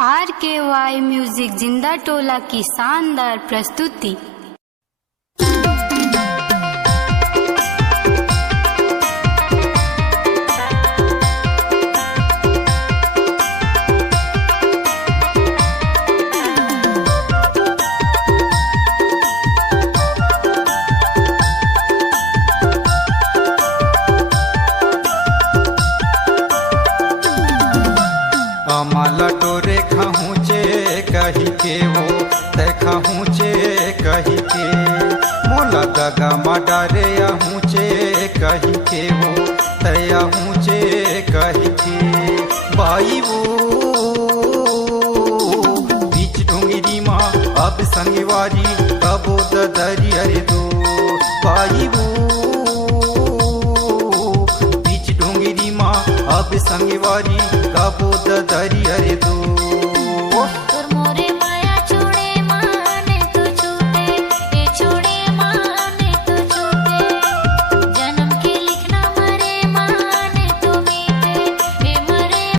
RKY music जिंदा टोला की शानदार प्रस्तुति। अमला टोरे खहुचे कही के वो देखहुचे कही के मोला दगा मडारे अहुचे कही के वो तयाहुचे कही के बाई वो बीच डोंगिरी माँ अब संगवारी कबो दरी अरे दो बाई वो बीच डोंगिरी माँ अब संगवारी कबो दरी अरे दो